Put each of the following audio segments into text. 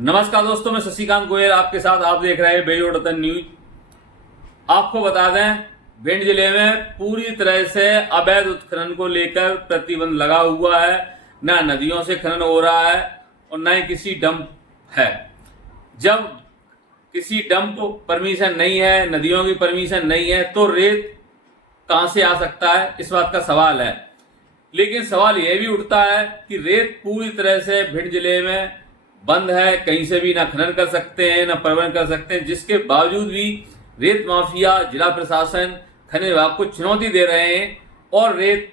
नमस्कार दोस्तों, मैं शशिकांत गोयल आपके साथ। आप देख रहे हैं बेयोड़तन न्यूज। आपको बता दें, भिंड जिले में पूरी तरह से अवैध उत्खनन को लेकर प्रतिबंध लगा हुआ है। न नदियों से खनन हो रहा है और न ही किसी डंप है। जब किसी डंप परमिशन नहीं है, नदियों की परमिशन नहीं है, तो रेत कहां से आ सकता है, इस बात का सवाल है। लेकिन सवाल यह भी उठता है कि रेत पूरी तरह से भिंड जिले में बंद है, कहीं से भी ना खनन कर सकते हैं ना प्रबंधन कर सकते हैं। जिसके बावजूद भी रेत माफिया, जिला प्रशासन, खनिज विभाग को चुनौती दे रहे हैं और रेत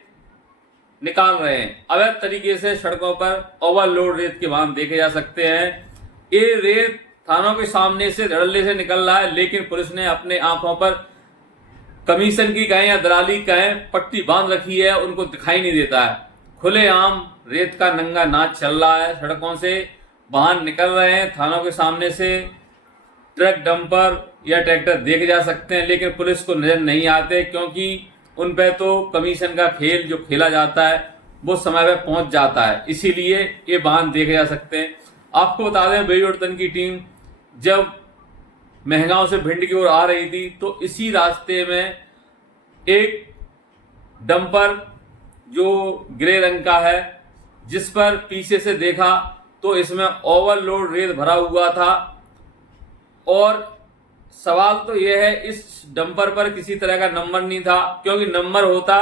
निकाल रहे हैं। अवैध तरीके से सड़कों पर ओवरलोड रेत के वाहन देखे जा सकते हैं। ये रेत थानों के सामने से धड़ल्ले से निकल रहा है, लेकिन पुलिस ने अपने आंखों पर कमीशन की कहें या दलाली कहें पट्टी बांध रखी है, उनको दिखाई नहीं देता है। खुलेआम रेत का नंगा नाच चल रहा है। सड़कों से वाहन निकल रहे हैं, थानों के सामने से ट्रक, डंपर या ट्रैक्टर देखे जा सकते हैं, लेकिन पुलिस को नजर नहीं आते, क्योंकि उन पे तो कमीशन का खेल जो खेला जाता है वो समय पे पहुंच जाता है। इसीलिए ये वाहन देखे जा सकते हैं। आपको बता दें, बेयोड़तन की टीम जब महगांव से भिंड की ओर आ रही थी तो इसी रास्ते में एक डंपर जो ग्रे रंग का है, जिस पर पीछे से देखा तो इसमें ओवरलोड रेत भरा हुआ था। और सवाल तो यह है, इस डंपर पर किसी तरह का नंबर नहीं था, क्योंकि नंबर होता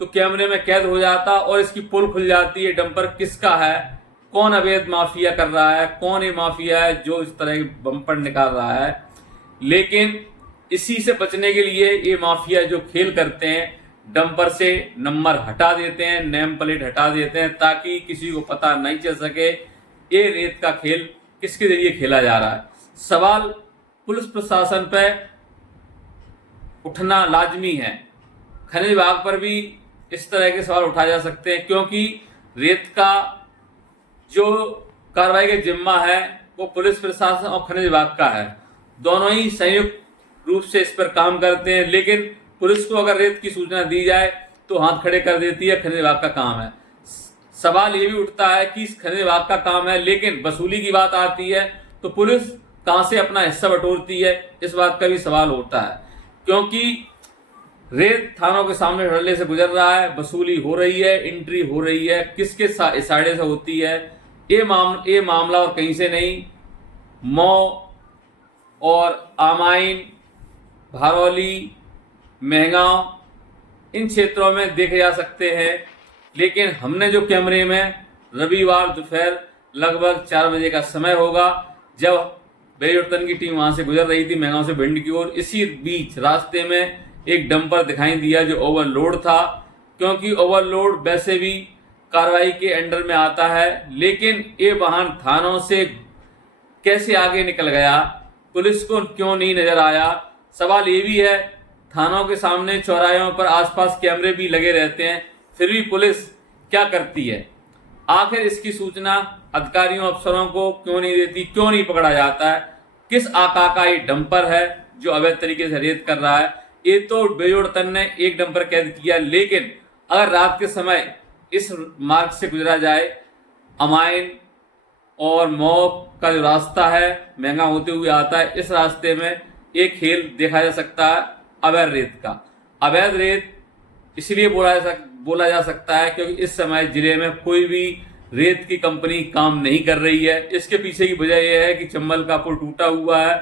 तो कैमरे में कैद हो जाता और इसकी पोल खुल जाती है। डंपर किसका है, कौन अवैध माफिया कर रहा है, कौन ये माफिया है जो इस तरह के बम्पर निकाल रहा है। लेकिन इसी से बचने के लिए ये माफिया जो खेल करते हैं, डंपर से नंबर हटा देते हैं, नेम प्लेट हटा देते हैं, ताकि किसी को पता नहीं चल सके ये रेत का खेल किसके जरिए खेला जा रहा है। सवाल पुलिस प्रशासन पे उठना लाजमी है। खनिज विभाग पर भी इस तरह के सवाल उठाए जा सकते हैं, क्योंकि रेत का जो कार्रवाई का जिम्मा है वो पुलिस प्रशासन और खनिज विभाग का है। दोनों ही संयुक्त रूप से इस पर काम करते हैं, लेकिन पुलिस को अगर रेत की सूचना दी जाए तो हाथ खड़े कर देती है। खनिज विभाग का काम है। सवाल ये भी उठता है कि खनिज विभाग का काम है, लेकिन वसूली की बात आती है तो पुलिस कहां से अपना हिस्सा बटोरती है, इस बात का भी सवाल उठता है। क्योंकि रेत थानों के सामने धड़ल्ले से गुजर रहा है, वसूली हो रही है, एंट्री हो रही है, किसके इशारे से होती है ये मामला और कहीं से नहीं। मऊ और आमाइन, भारौली, महगांव, इन क्षेत्रों में देखे जा सकते हैं। लेकिन हमने जो कैमरे में रविवार दोपहर लगभग 4 बजे का समय होगा, जब बेयोड़तन की टीम वहां से गुजर रही थी महगांव से भिंड की ओर, इसी बीच रास्ते में एक डंपर दिखाई दिया जो ओवरलोड था। क्योंकि ओवरलोड वैसे भी कार्रवाई के अंडर में आता है, लेकिन ये वाहन थानों से कैसे आगे निकल गया, पुलिस को क्यों नहीं नजर आया। सवाल ये भी है, थानों के सामने चौराहों पर आसपास कैमरे भी लगे रहते हैं, फिर भी पुलिस क्या करती है। आखिर इसकी सूचना अधिकारियों, अफसरों को क्यों नहीं देती, क्यों नहीं पकड़ा जाता है। किस आका का ये डंपर है जो अवैध तरीके से रेत कर रहा है। ये तो बेयोड़तन ने एक डंपर कैद किया, लेकिन अगर रात के समय इस मार्ग से गुजरा जाए, अमाइन और मऊ का जो रास्ता है महंगा होते हुए आता है, इस रास्ते में एक खेल देखा जा सकता है अवैध रेत का। अवैध रेत इसलिए बोला जा सकता है क्योंकि इस समय जिले में कोई भी रेत की कंपनी काम नहीं कर रही है। इसके पीछे की वजह यह है कि चंबल का पुल टूटा हुआ है,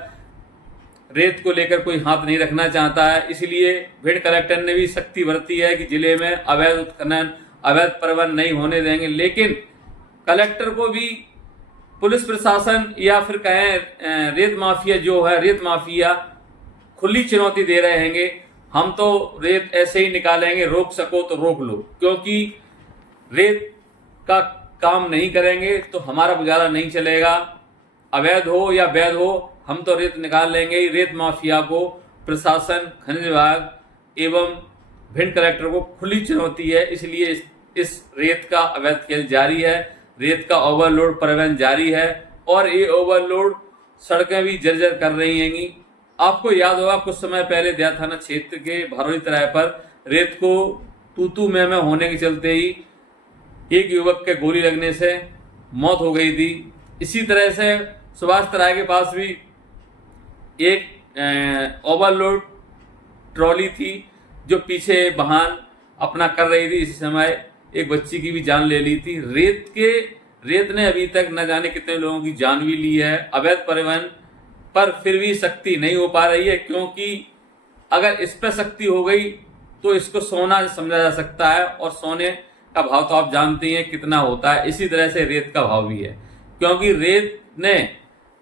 रेत को लेकर कोई हाथ नहीं रखना चाहता है। इसलिए भिंड कलेक्टर ने भी सख्ती बरती है कि जिले में अवैध उत्खनन, अवैध प्रबंधन नहीं होने देंगे। लेकिन कलेक्टर को भी पुलिस प्रशासन या फिर कहें रेत माफिया जो है, रेत माफिया खुली चुनौती दे रहे हैंगे, हम तो रेत ऐसे ही निकालेंगे, रोक सको तो रोक लो। क्योंकि रेत का काम नहीं करेंगे तो हमारा गुजारा नहीं चलेगा। अवैध हो या वैध हो, हम तो रेत निकाल लेंगे ही। रेत माफिया को प्रशासन, खनिज विभाग एवं भिंड कलेक्टर को खुली चुनौती है। इसलिए इस रेत का अवैध खेल जारी है, रेत का ओवरलोड परिवहन जारी है, और ये ओवरलोड सड़कें भी जर्जर कर रही हैंगी। आपको याद होगा कुछ समय पहले दया थाना क्षेत्र के भरौली तराई पर रेत को तू मैं होने के चलते ही एक युवक के गोली लगने से मौत हो गई थी। इसी तरह से सुभाष तराई के पास भी एक ओवरलोड ट्रॉली थी जो पीछे वाहन अपना कर रही थी। इसी समय एक बच्ची की भी जान ले ली थी। रेत ने अभी तक न जाने कितने लोगों की जान भी ली है। अवैध परिवहन पर फिर भी सख्ती नहीं हो पा रही है, क्योंकि अगर इस पर सख्ती हो गई तो इसको सोना समझा जा सकता है, और सोने का भाव तो आप जानते हैं कितना होता है। इसी तरह से रेत का भाव भी है, क्योंकि रेत ने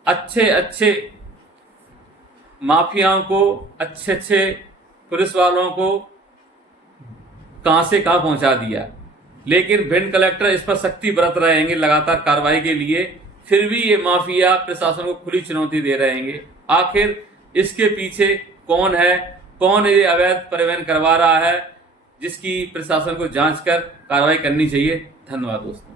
अच्छे अच्छे माफियाओं को, अच्छे अच्छे पुलिस वालों को कहां से कहां पहुंचा दिया। लेकिन भिंड कलेक्टर इस पर सख्ती बरत रहेंगे लगातार कार्रवाई के लिए, फिर भी ये माफिया प्रशासन को खुली चुनौती दे रहेंगे। आखिर इसके पीछे कौन है, कौन ये अवैध परिवहन करवा रहा है, जिसकी प्रशासन को जांच कर कार्रवाई करनी चाहिए। धन्यवाद दोस्तों।